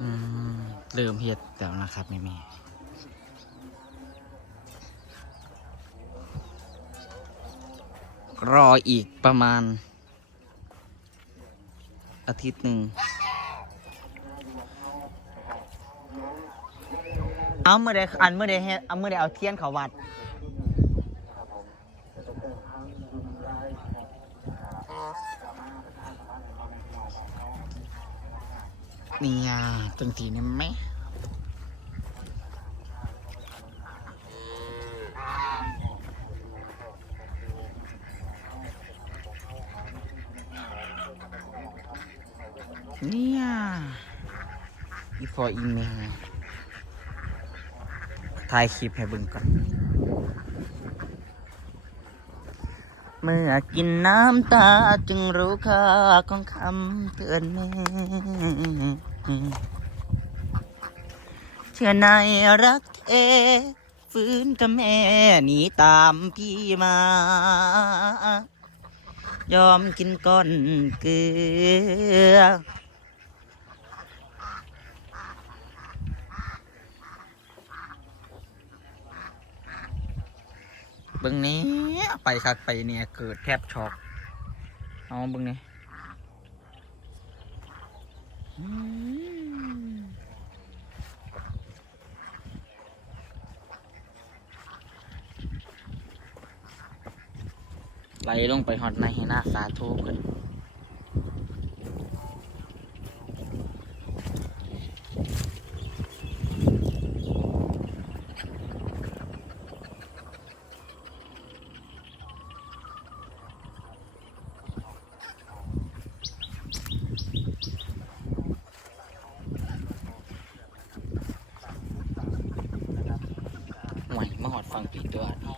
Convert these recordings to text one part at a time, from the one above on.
อืมเริ่มเฮ็ดแล้วนะครับแม่แม่รออีกประมาณ อาทิตย์หนึ่ง เอาเมื่อใดอันเมื่อใดเฮ็ดเอาเมื่อใดเอาเทียนเขาวัด เนี่ยจังสีนี่ไหมเนี่ยอีฟออีเมลถ่ายคลิปให้เบิ่งก่อน เมื่อกินน้ำตาจึงรู้ค่าของคำเตือนแม่ เชื่อในรักเอฟื้นกับแม่หนีตามพี่มา ยอมกินก้อนเกลือบิ่งนี้ไปคักไปเนี่ยเกิดแทบช็อกเอาบิ่งนี้ ไหลลงไปหอดในให้หน้าสาธุกันห่วยมาหอดฟังปีตัวนี่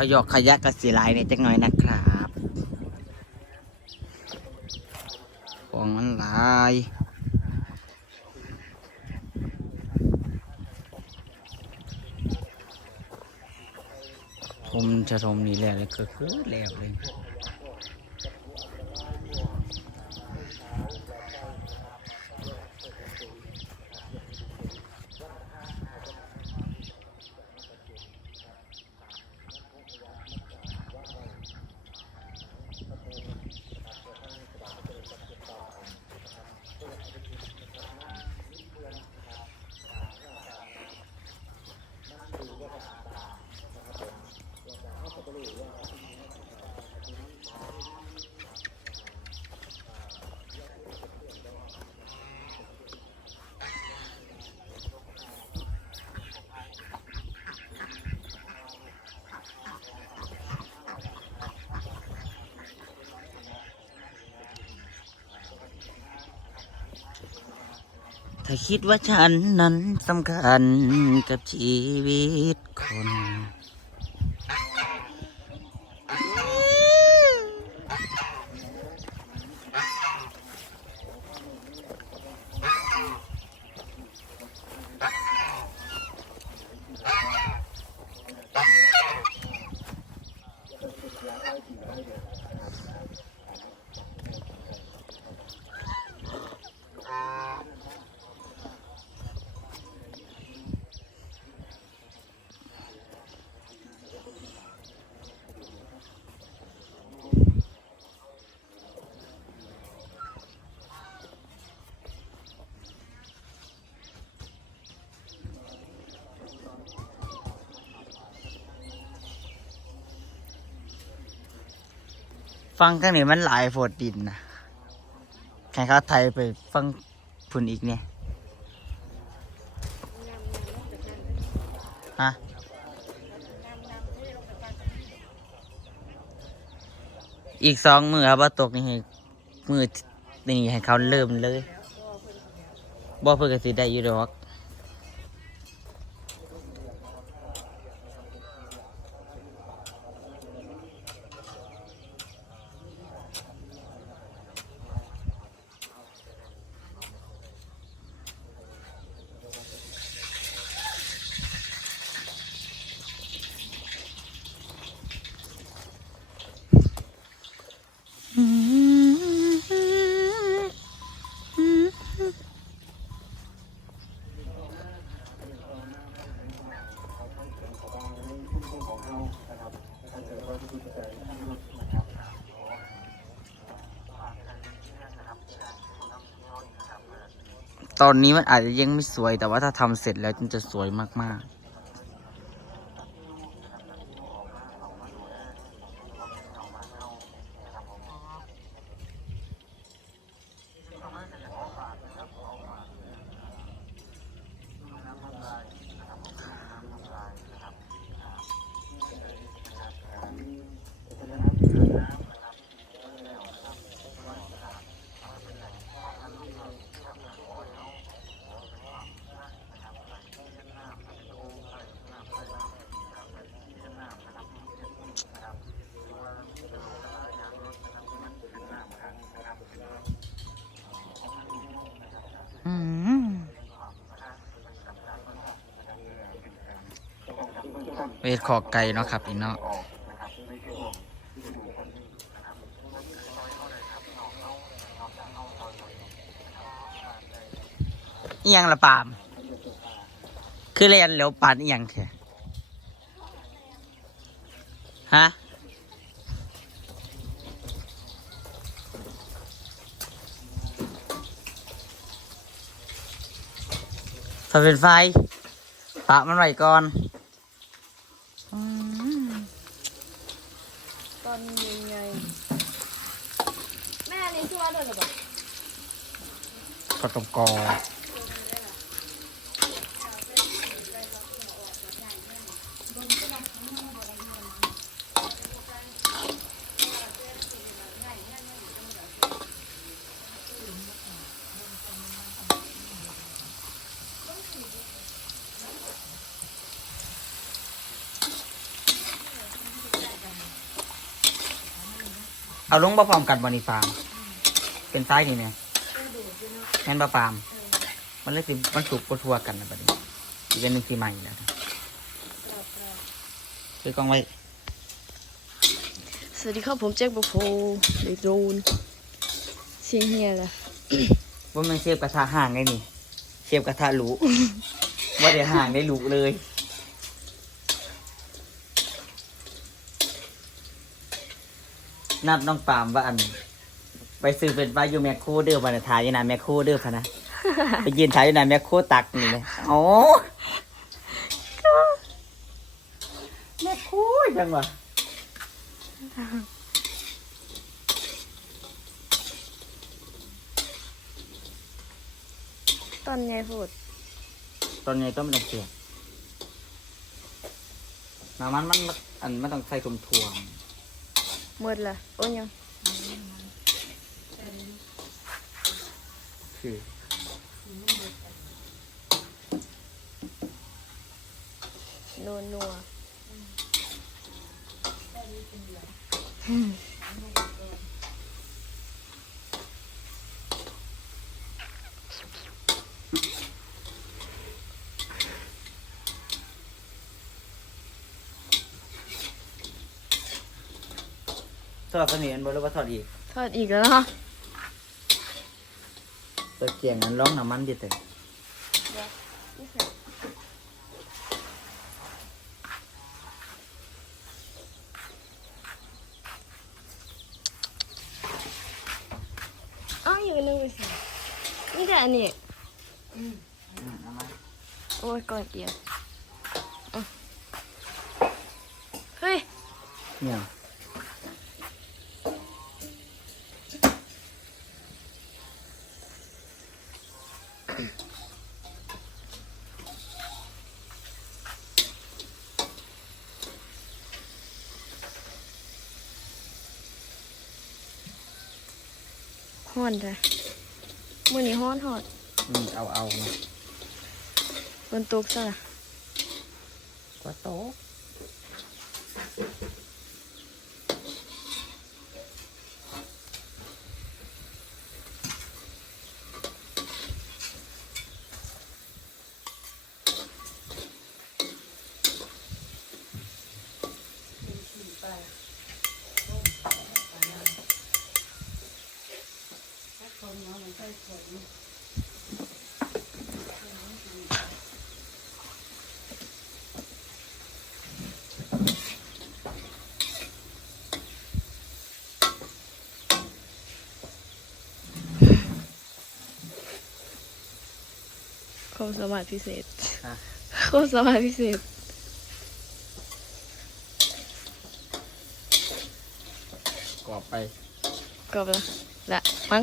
ขยอกขยักกระสีลายเนี่ยจักหน่อยนะครับ ของมันลายผมจะทมนี้แล้วเลยก็คือแล้วเลย ถ้าคิดว่าฉันนั้นสำคัญกับชีวิตคน ฟังกันนี่มันหลายโฟดดินนะแข่งข้าไทยไปฟังพุ่นอีกเนี่ยฮะอีกสองมือครับว่าตกนี่ให้มือนี่ให้เขาเริ่มเลยบ่เพื่อกสิได้อยู่ดอก ตอนนี้มันอาจจะยังไม่สวยแต่ว่าถ้าทำเสร็จแล้วมันจะสวยมากๆ เวทขอกไก่เนาะครับอีเนาะอียังละปาม คือเรียนเหลวปานอียังแค่ฮะ ถ้าเป็นไฟปะมันไว้ก่อนอืมตอนยังไงแม่นี่ชื่อว่าเดินหรือเปล่าก็ต้องกอ เอาลงบ่พร้อมกันบนิฟาร์มเป็นไส้นี่เนี่ยแม่นบ่ฟาร์มมันเลยสิมันสุกกทั่วกันนะบัดนี้อีกอันหนึงสีใหม่แล้วนะคือกล้องไว้ สวัสดีครับผมแจ็คบุโฟเด็กโดนเสียงเฮียล่ะว่ามันเชฟกระทะห่างไงนี่เชฟกระทะหรูว่าเดี๋ยวห่างได้หรูเลย นัดน้องปามว่าอัน ไปซื้อเป็นว่าอยู่แมคโครเด้อวันทายอยู่นานแมคโครเด้อพะนะ ไปยืนถ่ายอยู่นานแมคโครตักนี่เลยโอ้แมคโครจังวะตอนไงพูด ตอนนี้ก็ไม่ต้องเสียน้ำมันมันอันไม่ต้องใส่ถุงทวง หมดละโอ้ยยัง คือ นัวนัวๆ ท อดเสนียนบหรือว่าทอดอีกทอดอีกแล้วเนาะตะเกียงนั้นร้องน้ำมันดิแต่อ้าวอยู่นึงไปสินี่แต่อันนี้เอามาโอ้ยก่อนเกียร์อะเฮ้ยเนี่ย ฮ้อนจ้ะมื้อนี้ฮ้อนฮอดนี่เอาเอามาฝนตกซะล่ะก็โตะ ความสามารถพิเศษความสามารถพิเศษกรอบไปกรอบแล้วละมั้ง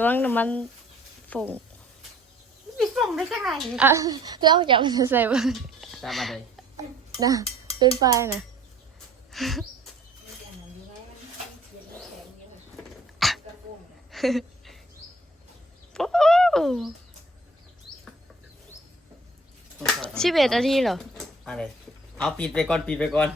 ระวังน้ำมันฝงมีส่งได้แค่ไหนอะเธอเอาจับมันใส่บ้างตามมาเลยนะเป็นไฟนะโอ้สิบเอ็ดนาทีเหรอมาเลยเอาปิดไปก่อนปิดไปก่อน